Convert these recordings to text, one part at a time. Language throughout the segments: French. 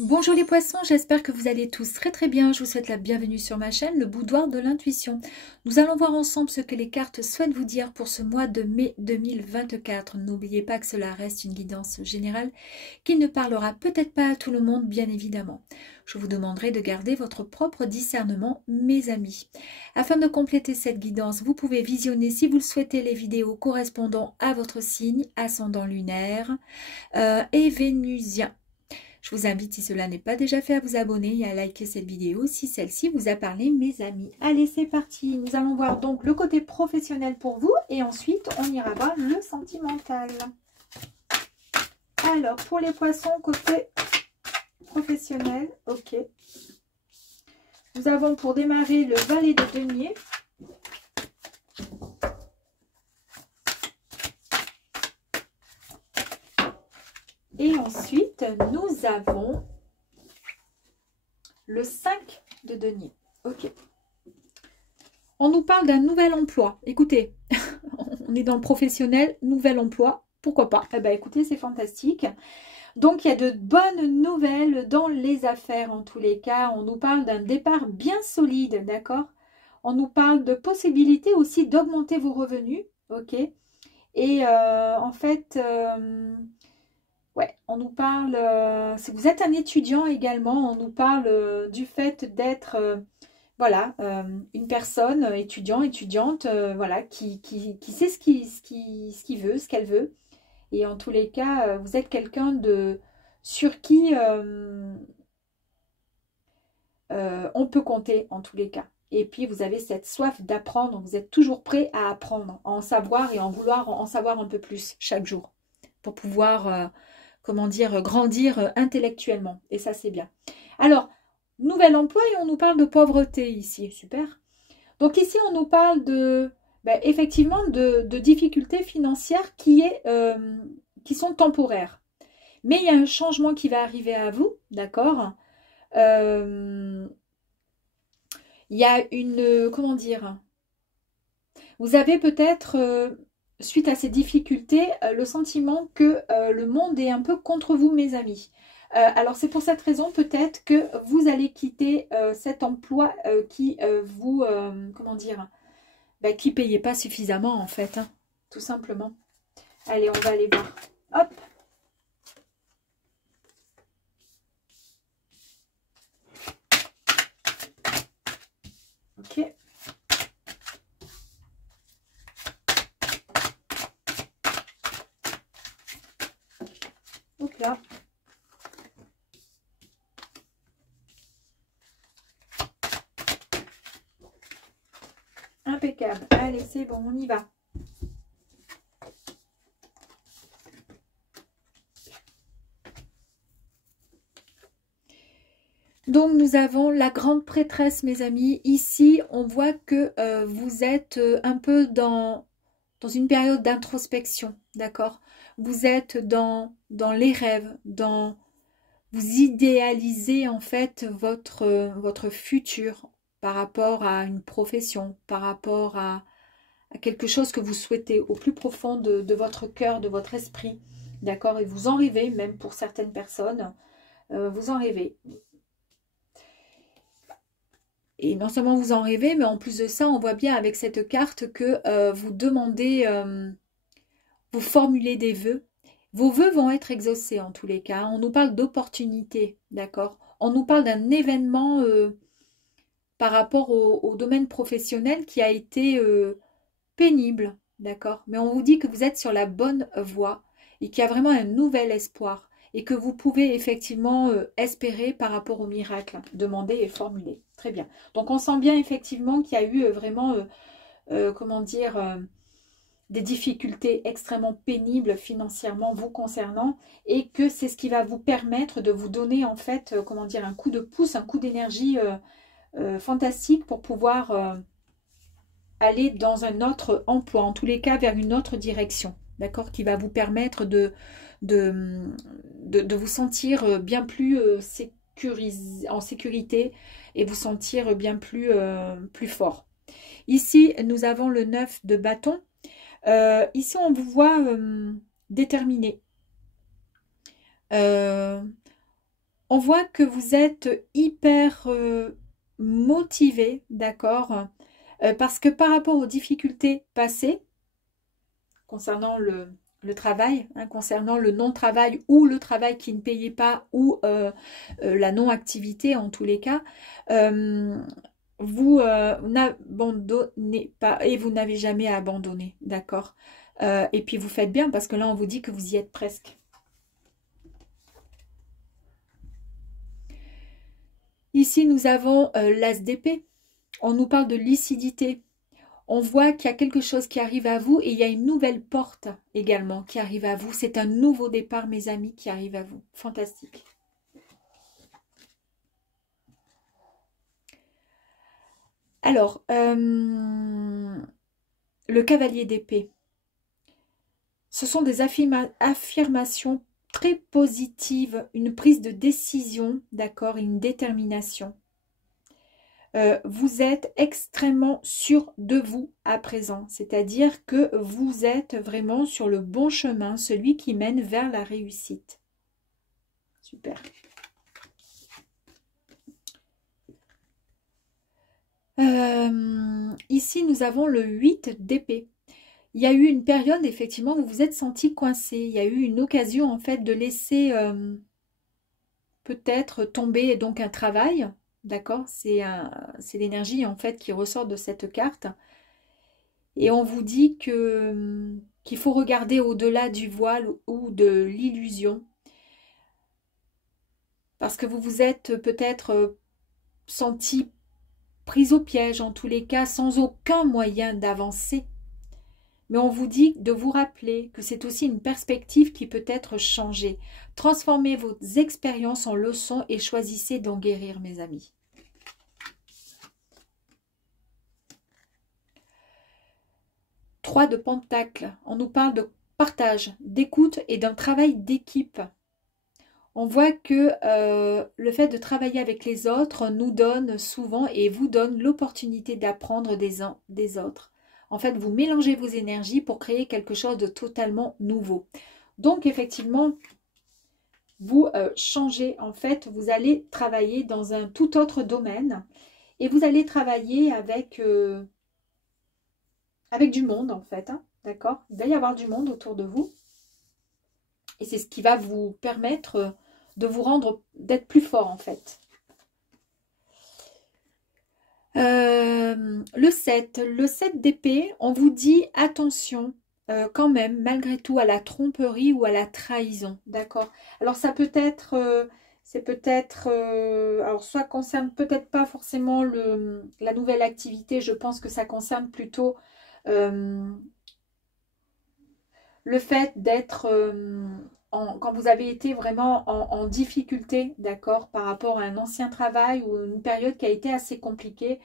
Bonjour les poissons, j'espère que vous allez tous très bien. Je vous souhaite la bienvenue sur ma chaîne, le boudoir de l'intuition. Nous allons voir ensemble ce que les cartes souhaitent vous dire pour ce mois de mai 2024. N'oubliez pas que cela reste une guidance générale qui ne parlera peut-être pas à tout le monde, bien évidemment. Je vous demanderai de garder votre propre discernement, mes amis. Afin de compléter cette guidance, vous pouvez visionner, si vous le souhaitez, les vidéos correspondant à votre signe, ascendant lunaire et vénusien. Je vous invite, si cela n'est pas déjà fait, à vous abonner et à liker cette vidéo si celle-ci vous a parlé, mes amis. Allez, c'est parti. Nous allons voir donc le côté professionnel pour vous et ensuite, on ira voir le sentimental. Alors, pour les poissons, côté professionnel, ok. Nous avons pour démarrer le valet de denier. Et ensuite, nous avons le 5 de denier. Ok. On nous parle d'un nouvel emploi. Écoutez, on est dans le professionnel, nouvel emploi. Pourquoi pas? Eh bien, écoutez, c'est fantastique. Donc, il y a de bonnes nouvelles dans les affaires en tous les cas. On nous parle d'un départ bien solide, d'accord? On nous parle de possibilité aussi d'augmenter vos revenus, ok? Et en fait... ouais, on nous parle, si vous êtes un étudiant également, on nous parle du fait d'être, voilà, une personne, étudiante, voilà, qui sait ce qu'il veut, ce qu'elle veut. Et en tous les cas, vous êtes quelqu'un sur qui on peut compter en tous les cas. Et puis, vous avez cette soif d'apprendre, vous êtes toujours prêt à apprendre, à en savoir et en vouloir en savoir un peu plus chaque jour pour pouvoir... comment dire, grandir intellectuellement. Et ça, c'est bien. Alors, nouvel emploi et on nous parle de pauvreté ici. Super. Donc ici, on nous parle de, effectivement, de difficultés financières qui sont temporaires. Mais il y a un changement qui va arriver à vous, d'accord? Il y a une, comment dire? Vous avez peut-être... suite à ces difficultés, le sentiment que le monde est un peu contre vous, mes amis. Alors, c'est pour cette raison peut-être que vous allez quitter cet emploi qui vous, comment dire, qui ne payait pas suffisamment, en fait, hein, tout simplement. Allez, on va aller voir. Hop. Ok. Hop là. Impeccable. Allez, c'est bon, on y va. Donc, nous avons la grande prêtresse, mes amis. Ici, on voit que vous êtes un peu dans une période d'introspection, d'accord? Vous êtes dans les rêves, vous idéalisez en fait votre futur par rapport à une profession, par rapport à quelque chose que vous souhaitez au plus profond de votre cœur, de votre esprit, d'accord? Et vous en rêvez, même pour certaines personnes, vous en rêvez. Et non seulement vous en rêvez, mais en plus de ça, on voit bien avec cette carte que vous demandez, vous formulez des vœux. Vos vœux vont être exaucés en tous les cas. On nous parle d'opportunités, d'accord? On nous parle d'un événement par rapport au domaine professionnel qui a été pénible, d'accord? Mais on vous dit que vous êtes sur la bonne voie et qu'il y a vraiment un nouvel espoir et que vous pouvez effectivement espérer par rapport au miracle, demander et formuler. Très bien. Donc on sent bien effectivement qu'il y a eu vraiment, comment dire, des difficultés extrêmement pénibles financièrement vous concernant et que c'est ce qui va vous permettre de vous donner en fait, comment dire, un coup de pouce, un coup d'énergie fantastique pour pouvoir aller dans un autre emploi, en tous les cas vers une autre direction, d'accord, qui va vous permettre de vous sentir bien plus en sécurité et vous sentir bien plus, plus fort. Ici, nous avons le 9 de bâton. Ici, on vous voit déterminé. On On voit que vous êtes hyper motivé, d'accord, parce que par rapport aux difficultés passées, concernant le travail, hein, concernant le non-travail ou le travail qui ne payait pas ou la non-activité en tous les cas, euh, vous n'abandonnez pas et vous n'avez jamais abandonné, d'accord. Et puis vous faites bien parce que là on vous dit que vous y êtes presque. Ici nous avons l'as d'épée, on nous parle de lucidité. On voit qu'il y a quelque chose qui arrive à vous et il y a une nouvelle porte également qui arrive à vous. C'est un nouveau départ, mes amis, qui arrive à vous. Fantastique. Alors, le cavalier d'épée. Ce sont des affirmations très positives, une prise de décision, d'accord, une détermination. Vous êtes extrêmement sûr de vous à présent, c'est-à-dire que vous êtes vraiment sur le bon chemin, celui qui mène vers la réussite. Super. Ici, nous avons le 8 d'épée. Il y a eu une période, effectivement, où vous vous êtes senti coincé. Il y a eu une occasion, en fait, de laisser peut-être tomber donc un travail. D'accord, c'est l'énergie en fait qui ressort de cette carte. Et on vous dit qu'il faut regarder au-delà du voile ou de l'illusion. Parce que vous vous êtes peut-être senti pris au piège, en tous les cas, sans aucun moyen d'avancer. Mais on vous dit de vous rappeler que c'est aussi une perspective qui peut être changée. Transformez vos expériences en leçons et choisissez d'en guérir, mes amis. Trois de Pentacles, on nous parle de partage, d'écoute et d'un travail d'équipe. On voit que le fait de travailler avec les autres nous donne souvent et vous donne l'opportunité d'apprendre des uns des autres. En fait, vous mélangez vos énergies pour créer quelque chose de totalement nouveau. Donc, effectivement, vous changez. En fait, vous allez travailler dans un tout autre domaine et vous allez travailler avec du monde, en fait. Hein, d'accord? Il va y avoir du monde autour de vous. Et c'est ce qui va vous permettre de vous rendre, d'être plus fort, en fait. Le 7 d'épée, on vous dit attention quand même, malgré tout, à la tromperie ou à la trahison, d'accord? Alors ça peut être, c'est peut-être, alors soit concerne peut-être pas forcément la nouvelle activité, je pense que ça concerne plutôt le fait d'être quand vous avez été vraiment en difficulté, d'accord, par rapport à un ancien travail ou une période qui a été assez compliquée,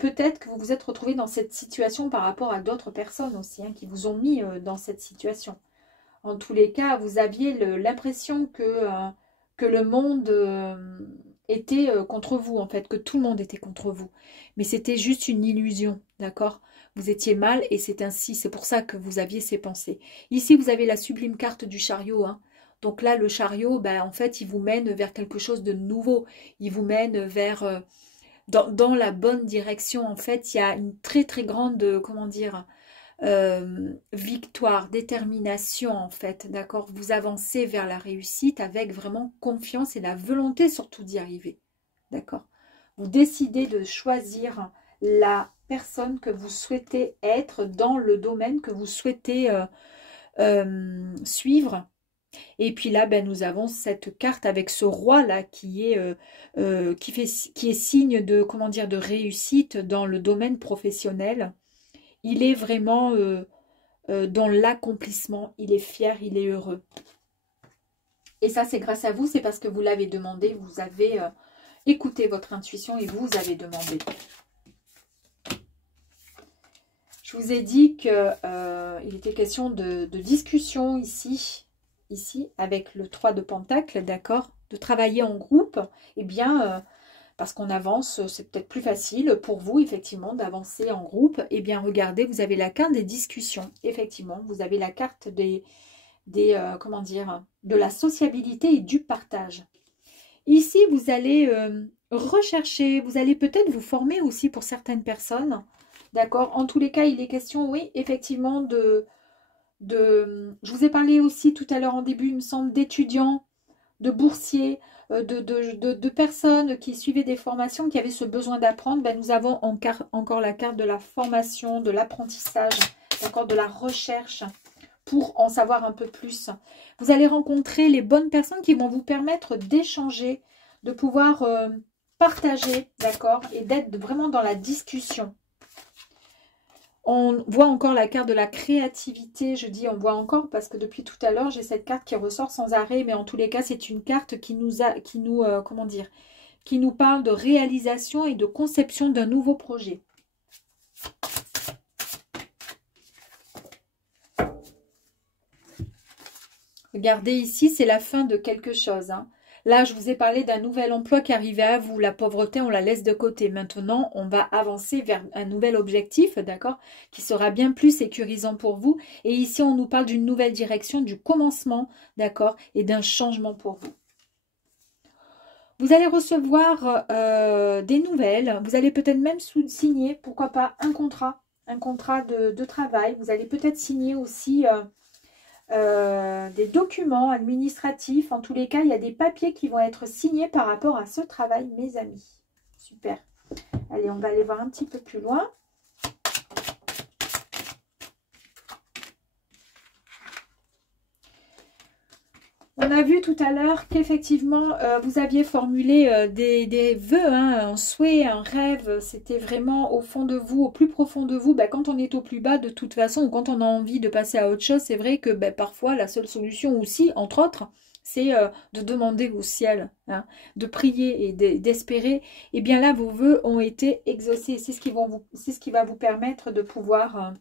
peut-être que vous vous êtes retrouvé dans cette situation par rapport à d'autres personnes aussi, hein, qui vous ont mis dans cette situation. En tous les cas, vous aviez l'impression que le monde était contre vous, en fait, que tout le monde était contre vous. Mais c'était juste une illusion, d'accord? Vous étiez mal et c'est ainsi, c'est pour ça que vous aviez ces pensées. Ici, vous avez la sublime carte du chariot, hein. Donc là, le chariot, ben, en fait, il vous mène vers quelque chose de nouveau. Il vous mène vers dans la bonne direction. En fait, il y a une très très grande, comment dire, victoire, détermination en fait, d'accord? Vous avancez vers la réussite avec vraiment confiance et la volonté surtout d'y arriver, d'accord? Vous décidez de choisir la personne que vous souhaitez être dans le domaine que vous souhaitez suivre. Et puis là, ben, nous avons cette carte avec ce roi-là qui est signe de, comment dire, de réussite dans le domaine professionnel. Il est vraiment dans l'accomplissement, il est fier, il est heureux. Et ça, c'est grâce à vous, c'est parce que vous l'avez demandé, vous avez écouté votre intuition et vous avez demandé. Je vous ai dit qu'il était question de discussion ici, avec le 3 de Pentacle, d'accord, de travailler en groupe, eh bien, parce qu'on avance, c'est peut-être plus facile pour vous, effectivement, d'avancer en groupe. Eh bien, regardez, vous avez la carte des discussions, effectivement, vous avez la carte comment dire, de la sociabilité et du partage. Ici, vous allez rechercher, vous allez peut-être vous former aussi pour certaines personnes. D'accord? En tous les cas, il est question, oui, effectivement, je vous ai parlé aussi tout à l'heure en début, il me semble, d'étudiants, de boursiers, de personnes qui suivaient des formations, qui avaient ce besoin d'apprendre. Ben, nous avons encore la carte de la formation, de l'apprentissage, d'accord, de la recherche, pour en savoir un peu plus. Vous allez rencontrer les bonnes personnes qui vont vous permettre d'échanger, de pouvoir partager, d'accord, et d'être vraiment dans la discussion. On voit encore la carte de la créativité. Je dis on voit encore parce que depuis tout à l'heure, j'ai cette carte qui ressort sans arrêt. Mais en tous les cas, c'est une carte qui nous comment dire, qui nous parle de réalisation et de conception d'un nouveau projet. Regardez ici, c'est la fin de quelque chose. Hein. Là, je vous ai parlé d'un nouvel emploi qui arrivait à vous. La pauvreté, on la laisse de côté. Maintenant, on va avancer vers un nouvel objectif, d'accord, qui sera bien plus sécurisant pour vous. Et ici, on nous parle d'une nouvelle direction, du commencement, d'accord, et d'un changement pour vous. Vous allez recevoir des nouvelles. Vous allez peut-être même signer, pourquoi pas, un contrat de travail. Vous allez peut-être signer aussi des documents administratifs. En tous les cas, il y a des papiers qui vont être signés par rapport à ce travail, mes amis. Super. Allez, on va aller voir un petit peu plus loin. On a vu tout à l'heure qu'effectivement, vous aviez formulé des vœux, hein, un souhait, un rêve. C'était vraiment au fond de vous, au plus profond de vous. Quand on est au plus bas, de toute façon, ou quand on a envie de passer à autre chose, c'est vrai que parfois, la seule solution aussi, entre autres, c'est de demander au ciel, hein, de prier et d'espérer. Et bien là, vos vœux ont été exaucés. C'est ce qui va vous permettre de pouvoir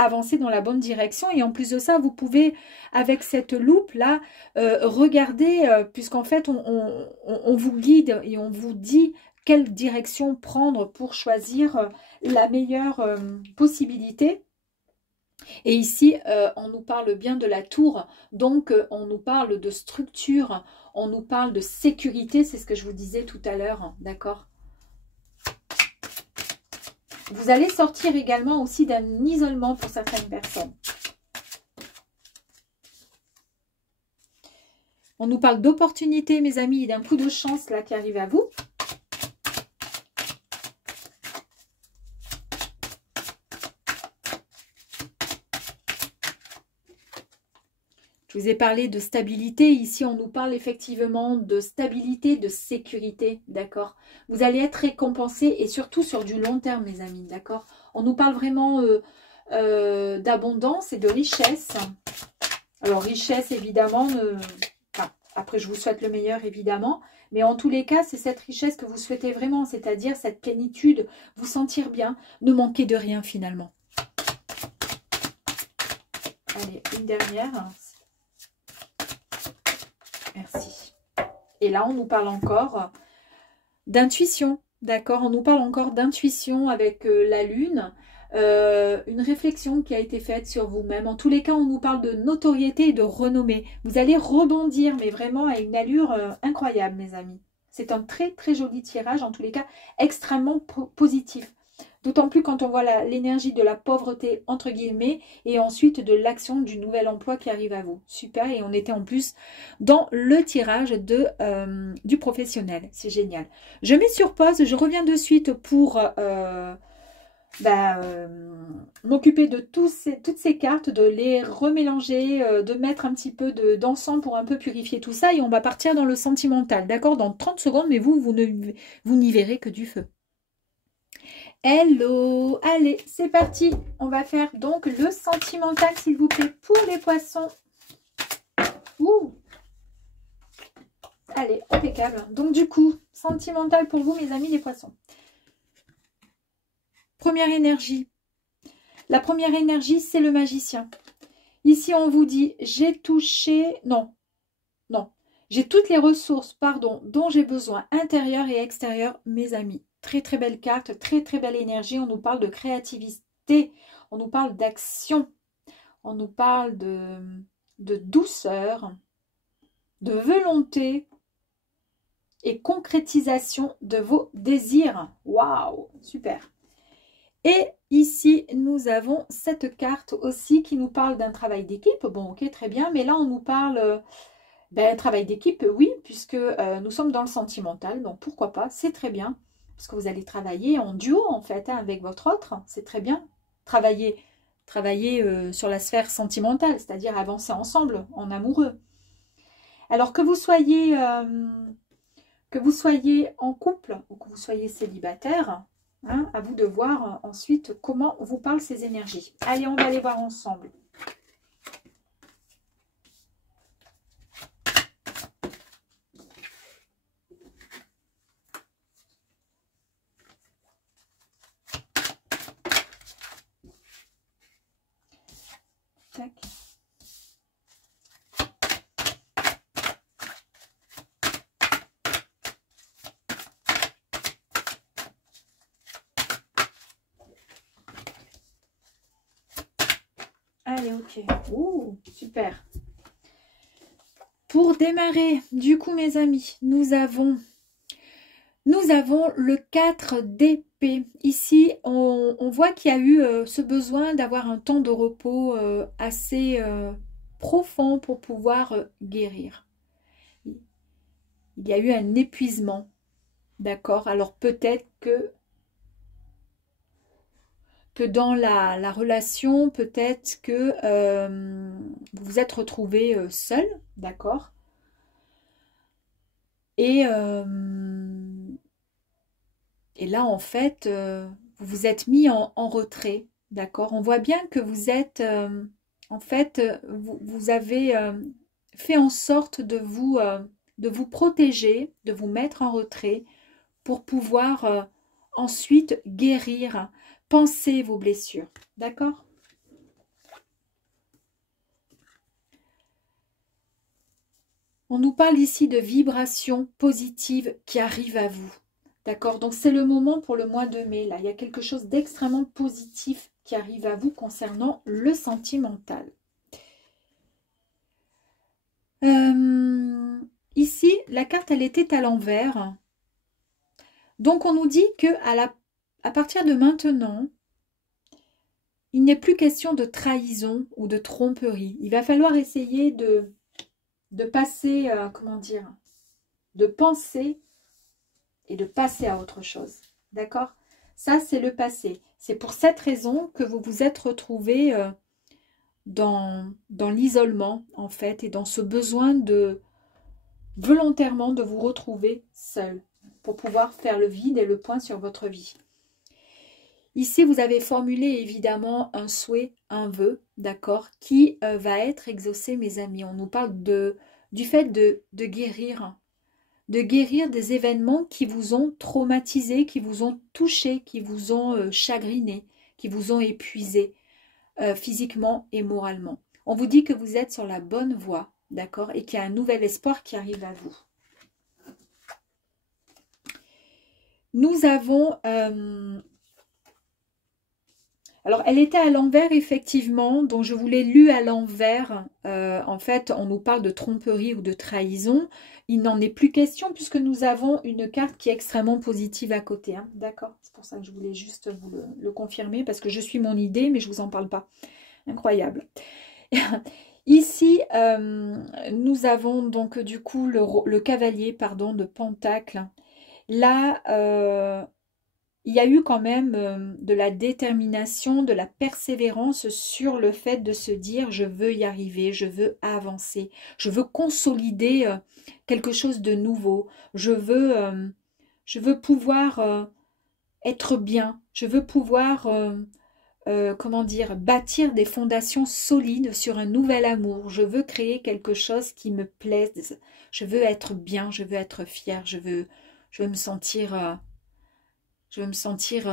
avancer dans la bonne direction. Et en plus de ça, vous pouvez, avec cette loupe là, regarder, puisqu'en fait on vous guide et on vous dit quelle direction prendre pour choisir la meilleure possibilité. Et ici on nous parle bien de la tour, donc on nous parle de structure, on nous parle de sécurité, c'est ce que je vous disais tout à l'heure, d'accord. Vous allez sortir également aussi d'un isolement pour certaines personnes. On nous parle d'opportunités, mes amis, et d'un coup de chance là qui arrive à vous. Je vous ai parlé de stabilité. Ici, on nous parle effectivement de stabilité, de sécurité, d'accord. Vous allez être récompensé et surtout sur du long terme, mes amis, d'accord. On nous parle vraiment d'abondance et de richesse. Alors, richesse, évidemment, après, je vous souhaite le meilleur, évidemment. Mais en tous les cas, c'est cette richesse que vous souhaitez vraiment, c'est-à-dire cette plénitude, vous sentir bien, ne manquer de rien finalement. Allez, une dernière. Merci. Et là, on nous parle encore d'intuition, d'accord? On nous parle encore d'intuition avec la lune, une réflexion qui a été faite sur vous-même. En tous les cas, on nous parle de notoriété et de renommée. Vous allez rebondir, mais vraiment à une allure incroyable, mes amis. C'est un très, très joli tirage, en tous les cas, extrêmement positif. D'autant plus quand on voit l'énergie de la pauvreté, entre guillemets, et ensuite de l'action du nouvel emploi qui arrive à vous. Super, et on était en plus dans le tirage du professionnel. C'est génial. Je mets sur pause, je reviens de suite pour m'occuper de toutes ces cartes, de les remélanger, de mettre un petit peu d'encens pour un peu purifier tout ça, et on va partir dans le sentimental, d'accord? Dans 30 secondes, mais vous n'y verrez que du feu. Hello, allez, c'est parti. On va faire donc le sentimental, s'il vous plaît, pour les poissons. Ouh. Allez, impeccable. Donc du coup, sentimental pour vous, mes amis les poissons. Première énergie. La première énergie, c'est le magicien. Ici, on vous dit, j'ai touché... Non, j'ai toutes les ressources, dont j'ai besoin, intérieures et extérieures, mes amis. Très, très belle carte, très, très belle énergie. On nous parle de créativité, on nous parle d'action, on nous parle de douceur, de volonté, et concrétisation de vos désirs. Waouh, super. Et ici, nous avons cette carte aussi qui nous parle d'un travail d'équipe. Bon, ok, très bien, mais là, on nous parle travail d'équipe, oui, puisque nous sommes dans le sentimental, donc pourquoi pas, c'est très bien, parce que vous allez travailler en duo, en fait, hein, avec votre autre, c'est très bien. Travailler sur la sphère sentimentale, c'est-à-dire avancer ensemble, en amoureux. Alors que vous soyez en couple ou que vous soyez célibataire, hein, à vous de voir ensuite comment vous parlent ces énergies. Allez, on va aller voir ensemble. Tac. Allez, ok. Ouh, super. Pour démarrer, du coup, mes amis, nous avons le 4 d'épée. Ici, on voit qu'il y a eu ce besoin d'avoir un temps de repos assez profond pour pouvoir guérir. Il y a eu un épuisement, d'accord? Alors peut-être que dans la relation, peut-être que vous vous êtes retrouvé seul, d'accord? Et là, en fait, vous vous êtes mis en retrait, d'accord? On voit bien que vous êtes, en fait, vous avez fait en sorte de vous protéger, de vous mettre en retrait pour pouvoir ensuite guérir, penser vos blessures, d'accord? On nous parle ici de vibrations positives qui arrivent à vous. D'accord? Donc c'est le moment pour le mois de mai. Là, il y a quelque chose d'extrêmement positif qui arrive à vous concernant le sentimental. Ici, la carte, elle était à l'envers. Donc on nous dit que à partir de maintenant, il n'est plus question de trahison ou de tromperie. Il va falloir essayer de passer, comment dire, de penser et de passer à autre chose. D'accord? Ça, c'est le passé. C'est pour cette raison que vous vous êtes retrouvé dans l'isolement, en fait, et dans ce besoin de volontairement de vous retrouver seul pour pouvoir faire le vide et le point sur votre vie. Ici, vous avez formulé évidemment un souhait, un vœu, d'accord, qui va être exaucé, mes amis. On nous parle du fait de guérir des événements qui vous ont traumatisé, qui vous ont touché, qui vous ont chagriné, qui vous ont épuisé physiquement et moralement. On vous dit que vous êtes sur la bonne voie, d'accord, et qu'il y a un nouvel espoir qui arrive à vous. Nous avons... alors, elle était à l'envers, effectivement, donc je vous l'ai lu à l'envers. En fait, on nous parle de tromperie ou de trahison. Il n'en est plus question puisque nous avons une carte qui est extrêmement positive à côté. Hein. D'accord? C'est pour ça que je voulais juste vous le confirmer parce que je suis mon idée, mais je ne vous en parle pas. Incroyable. Ici, nous avons donc du coup le cavalier, pardon, de Pentacle. Là, il y a eu quand même de la détermination, de la persévérance sur le fait de se dire je veux y arriver, je veux avancer, je veux consolider quelque chose de nouveau, je veux pouvoir être bien, je veux pouvoir comment dire, bâtir des fondations solides sur un nouvel amour, je veux créer quelque chose qui me plaise, je veux être bien, je veux être fière, je veux me sentir... je veux me sentir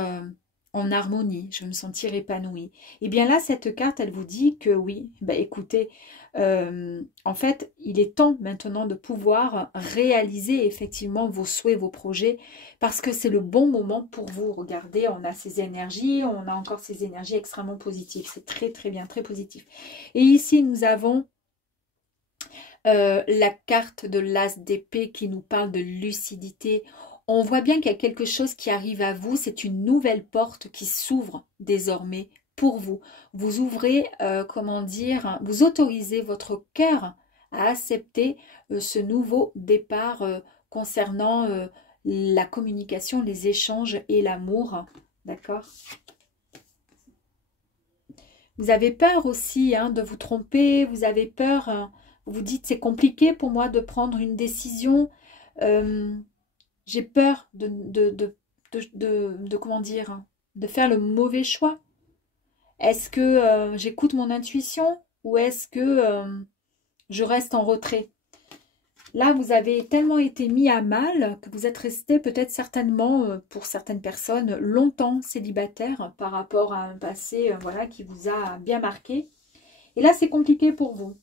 en harmonie, je veux me sentir épanouie. Et bien là, cette carte, elle vous dit que oui, bah écoutez, en fait, il est temps maintenant de pouvoir réaliser effectivement vos souhaits, vos projets, parce que c'est le bon moment pour vous. Regardez, on a ces énergies, on a encore ces énergies extrêmement positives. C'est très très bien, très positif. Et ici, nous avons la carte de l'as d'épée qui nous parle de lucidité. On voit bien qu'il y a quelque chose qui arrive à vous. C'est une nouvelle porte qui s'ouvre désormais pour vous. Vous ouvrez, comment dire, vous autorisez votre cœur à accepter ce nouveau départ concernant la communication, les échanges et l'amour. D'accord? Vous avez peur aussi hein, de vous tromper, vous avez peur, vous vous dites c'est compliqué pour moi de prendre une décision, j'ai peur comment dire, de faire le mauvais choix. Est-ce que j'écoute mon intuition ou est-ce que je reste en retrait? Là, vous avez tellement été mis à mal que vous êtes resté peut-être certainement, pour certaines personnes, longtemps célibataire par rapport à un passé voilà, qui vous a bien marqué. Et là, c'est compliqué pour vous.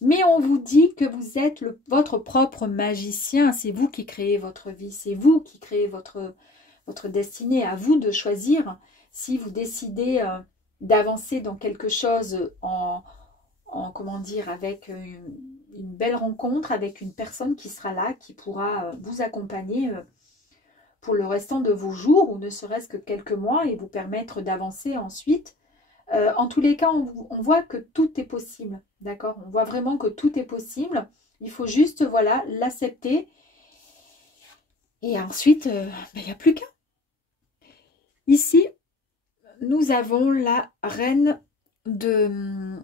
Mais on vous dit que vous êtes votre propre magicien. C'est vous qui créez votre vie. C'est vous qui créez votre destinée. À vous de choisir si vous décidez d'avancer dans quelque chose comment dire, avec une belle rencontre, avec une personne qui sera là, qui pourra vous accompagner pour le restant de vos jours, ou ne serait-ce que quelques mois, et vous permettre d'avancer ensuite. En tous les cas, on voit que tout est possible, d'accord? On voit vraiment que tout est possible. Il faut juste, voilà, l'accepter. Et ensuite, il n'y a plus qu'à. Ici, nous avons la reine d'épée.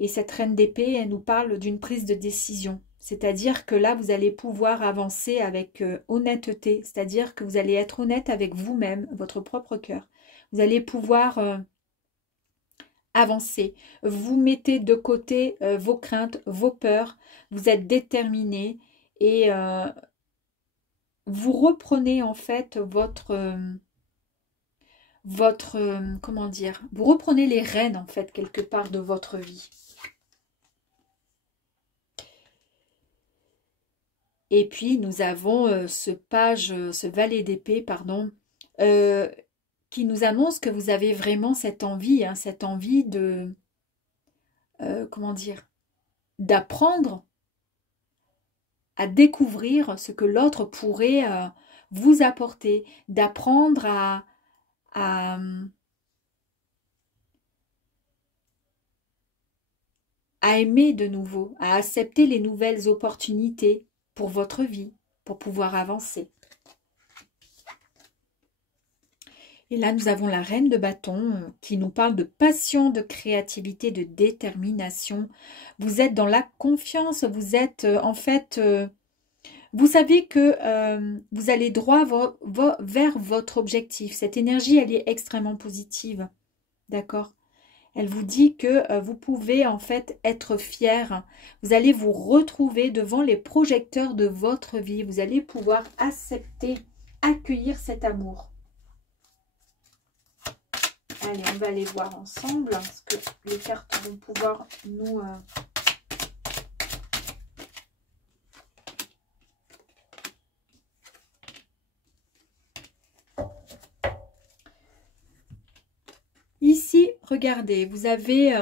Et cette reine d'épée, elle nous parle d'une prise de décision. C'est-à-dire que là, vous allez pouvoir avancer avec honnêteté. C'est-à-dire que vous allez être honnête avec vous-même, votre propre cœur. Vous allez pouvoir avancer. Vous mettez de côté vos craintes, vos peurs. Vous êtes déterminé et vous reprenez en fait comment dire, vous reprenez les rênes en fait quelque part de votre vie. Et puis nous avons ce valet d'épée, pardon, qui nous annonce que vous avez vraiment cette envie de, comment dire, d'apprendre à découvrir ce que l'autre pourrait vous apporter, d'apprendre à aimer de nouveau, à accepter les nouvelles opportunités pour votre vie, pour pouvoir avancer. Et là, nous avons la reine de bâton qui nous parle de passion, de créativité, de détermination. Vous êtes dans la confiance, vous êtes en fait... vous savez que vous allez droit vers votre objectif. Cette énergie, elle est extrêmement positive. D'accord ? Elle vous dit que vous pouvez en fait être fier. Vous allez vous retrouver devant les projecteurs de votre vie. Vous allez pouvoir accepter, accueillir cet amour. Allez, on va aller voir ensemble ce que les cartes vont pouvoir nous... Ici, regardez, vous avez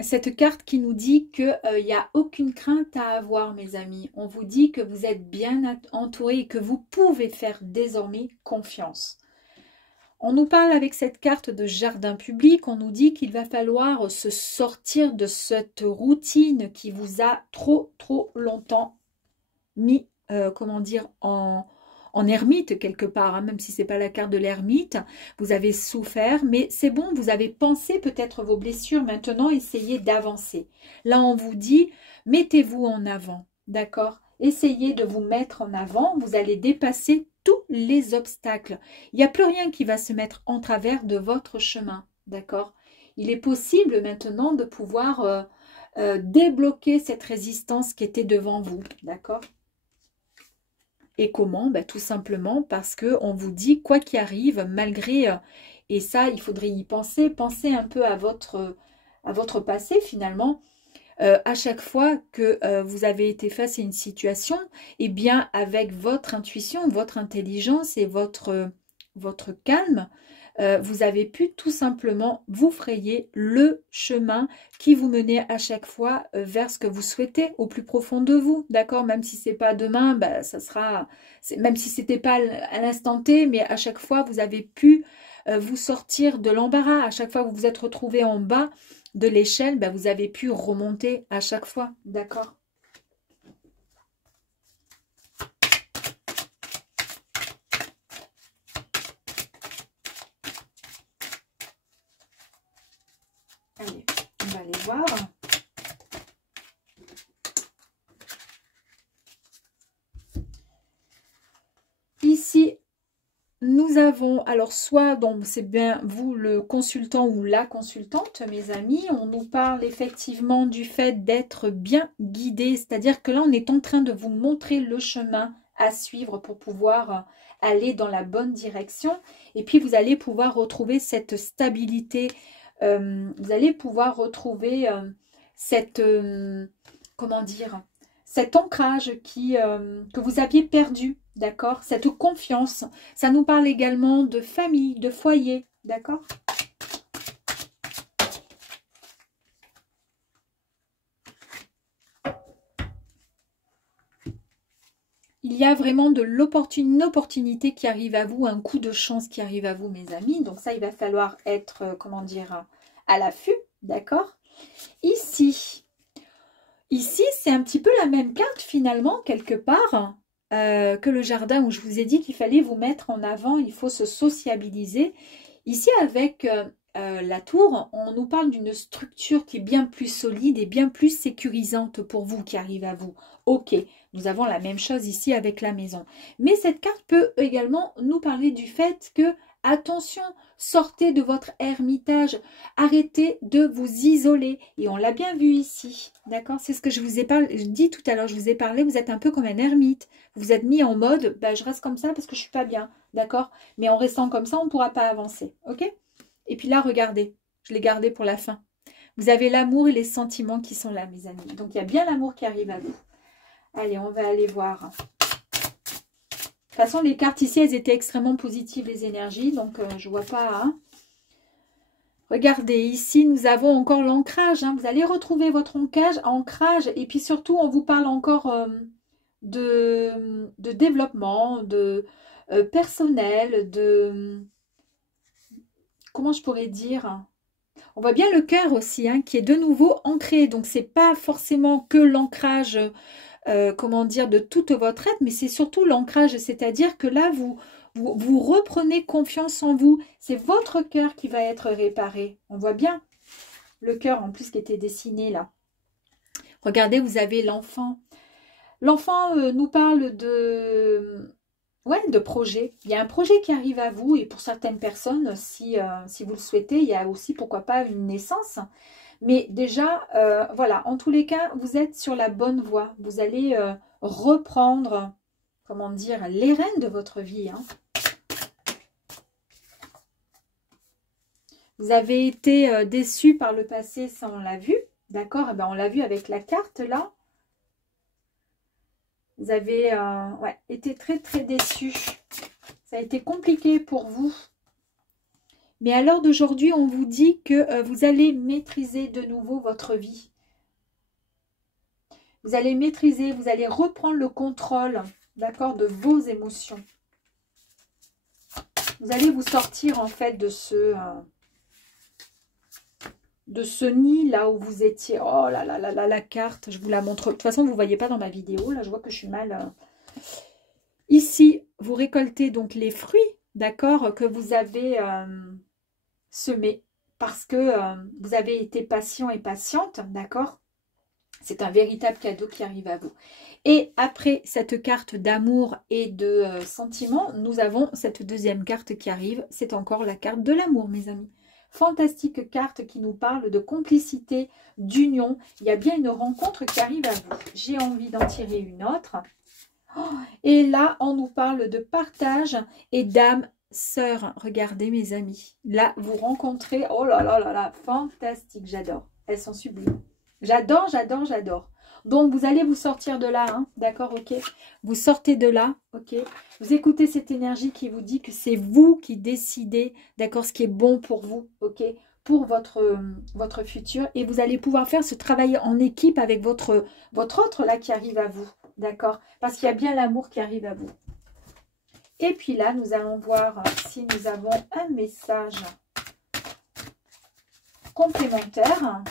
cette carte qui nous dit qu'il n'y a aucune crainte à avoir, mes amis. On vous dit que vous êtes bien entourés et que vous pouvez faire désormais confiance. On nous parle avec cette carte de jardin public, on nous dit qu'il va falloir se sortir de cette routine qui vous a trop longtemps mis, comment dire, en ermite quelque part, hein, même si ce n'est pas la carte de l'ermite. Vous avez souffert, mais c'est bon, vous avez pensé peut-être vos blessures. Maintenant, essayez d'avancer. Là, on vous dit, mettez-vous en avant, d'accord? Essayez de vous mettre en avant, vous allez dépasser tous les obstacles. Il n'y a plus rien qui va se mettre en travers de votre chemin, d'accord? Il est possible maintenant de pouvoir débloquer cette résistance qui était devant vous, d'accord? Et comment? Ben, tout simplement parce qu'on vous dit, quoi qu'il arrive, malgré... et ça, il faudrait y penser. Pensez un peu à votre passé, finalement. À chaque fois que vous avez été face à une situation, eh bien, avec votre intuition, votre intelligence et votre calme, vous avez pu tout simplement vous frayer le chemin qui vous menait à chaque fois vers ce que vous souhaitez au plus profond de vous, d'accord? Même si c'est pas demain, bah, ça sera, même si c'était pas à l'instant T, mais à chaque fois vous avez pu vous sortir de l'embarras. À chaque fois que vous vous êtes retrouvé en bas de l'échelle, bah, vous avez pu remonter à chaque fois, d'accord? Allez, on va aller voir. Ici, nous avons, alors soit, donc c'est bien vous le consultant ou la consultante, mes amis, on nous parle effectivement du fait d'être bien guidé, c'est-à-dire que là, on est en train de vous montrer le chemin à suivre pour pouvoir aller dans la bonne direction. Et puis, vous allez pouvoir retrouver cette stabilité, vous allez pouvoir retrouver cette, comment dire, cet ancrage que vous aviez perdu, d'accord? Cette confiance. Ça nous parle également de famille, de foyer, d'accord? Il y a vraiment une opportunité qui arrive à vous, un coup de chance qui arrive à vous, mes amis. Donc ça, il va falloir être, comment dire, à l'affût, d'accord? Ici, c'est un petit peu la même carte finalement, quelque part, que le jardin où je vous ai dit qu'il fallait vous mettre en avant, il faut se sociabiliser. Ici, avec la tour, on nous parle d'une structure qui est bien plus solide et bien plus sécurisante pour vous, qui arrive à vous. Ok, nous avons la même chose ici avec la maison. Mais cette carte peut également nous parler du fait que, attention, sortez de votre ermitage, arrêtez de vous isoler. Et on l'a bien vu ici, d'accord? C'est ce que je vous ai parlé, je dis tout à l'heure, je vous ai parlé, vous êtes un peu comme un ermite. Vous êtes mis en mode, bah, je reste comme ça parce que je suis pas bien, d'accord? Mais en restant comme ça, on ne pourra pas avancer, ok? Et puis là, regardez, je l'ai gardé pour la fin. Vous avez l'amour et les sentiments qui sont là, mes amis. Donc, il y a bien l'amour qui arrive à vous. Allez, on va aller voir. De toute façon, les cartes ici, elles étaient extrêmement positives, les énergies. Donc, je ne vois pas. Hein. Regardez, ici, nous avons encore l'ancrage. Hein. Vous allez retrouver votre ancrage. Et puis surtout, on vous parle encore de développement, de personnel, de... Comment je pourrais dire? On voit bien le cœur aussi, hein, qui est de nouveau ancré. Donc, c'est pas forcément que l'ancrage... comment dire, de toute votre être, mais c'est surtout l'ancrage, c'est-à-dire que là, vous reprenez confiance en vous. C'est votre cœur qui va être réparé. On voit bien le cœur en plus qui était dessiné là. Regardez, vous avez l'enfant. L'enfant nous parle de projet. Il y a un projet qui arrive à vous et pour certaines personnes, si vous le souhaitez, il y a aussi, pourquoi pas, une naissance. Mais déjà, voilà, en tous les cas, vous êtes sur la bonne voie. Vous allez reprendre, comment dire, les rênes de votre vie. Hein. Vous avez été déçu par le passé, ça on l'a vu. D'accord? Eh ben, on l'a vu avec la carte là. Vous avez été très très déçu. Ça a été compliqué pour vous. Mais à l'heure d'aujourd'hui, on vous dit que vous allez maîtriser de nouveau votre vie. Vous allez maîtriser, vous allez reprendre le contrôle, d'accord, de vos émotions. Vous allez vous sortir en fait de ce nid là où vous étiez. Oh là là là là, la carte, je vous la montre. De toute façon, vous ne voyez pas dans ma vidéo. Là, je vois que je suis mal. Ici, vous récoltez donc les fruits, d'accord, que vous avez semés parce que vous avez été patient et patiente, d'accord. C'est un véritable cadeau qui arrive à vous. Et après cette carte d'amour et de sentiment, nous avons cette deuxième carte qui arrive. C'est encore la carte de l'amour, mes amis. Fantastique carte qui nous parle de complicité, d'union. Il y a bien une rencontre qui arrive à vous. J'ai envie d'en tirer une autre. Et là, on nous parle de partage et d'âme sœur. Regardez, mes amis. Là, vous rencontrez... Oh là là là là, fantastique, j'adore. Elles sont sublimes. J'adore, j'adore, j'adore. Donc, vous allez vous sortir de là, hein, d'accord, ok. Vous sortez de là, ok. Vous écoutez cette énergie qui vous dit que c'est vous qui décidez, d'accord, ce qui est bon pour vous, ok, pour votre futur. Et vous allez pouvoir faire ce travail en équipe avec votre autre là qui arrive à vous, d'accord. Parce qu'il y a bien l'amour qui arrive à vous. Et puis là, nous allons voir si nous avons un message complémentaire.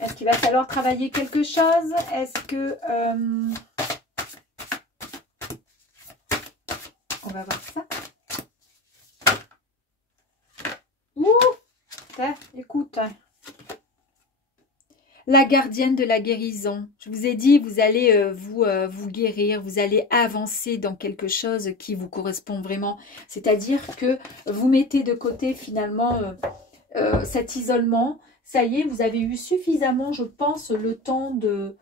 Est-ce qu'il va falloir travailler quelque chose? Est-ce que... on va voir ça. Ouh, écoute. La gardienne de la guérison. Je vous ai dit, vous allez vous guérir, vous allez avancer dans quelque chose qui vous correspond vraiment. C'est-à-dire que vous mettez de côté finalement cet isolement. Ça y est, vous avez eu suffisamment, je pense, le temps de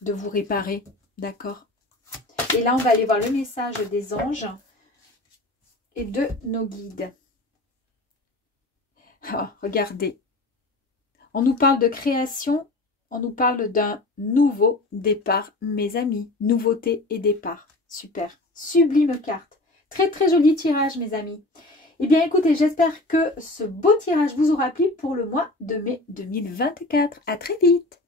vous réparer. D'accord? Et là, on va aller voir le message des anges et de nos guides. Oh, regardez. On nous parle de création, on nous parle d'un nouveau départ, mes amis. Nouveauté et départ. Super. Sublime carte. Très, très joli tirage, mes amis. Eh bien, écoutez, j'espère que ce beau tirage vous aura plu pour le mois de mai 2024. À très vite.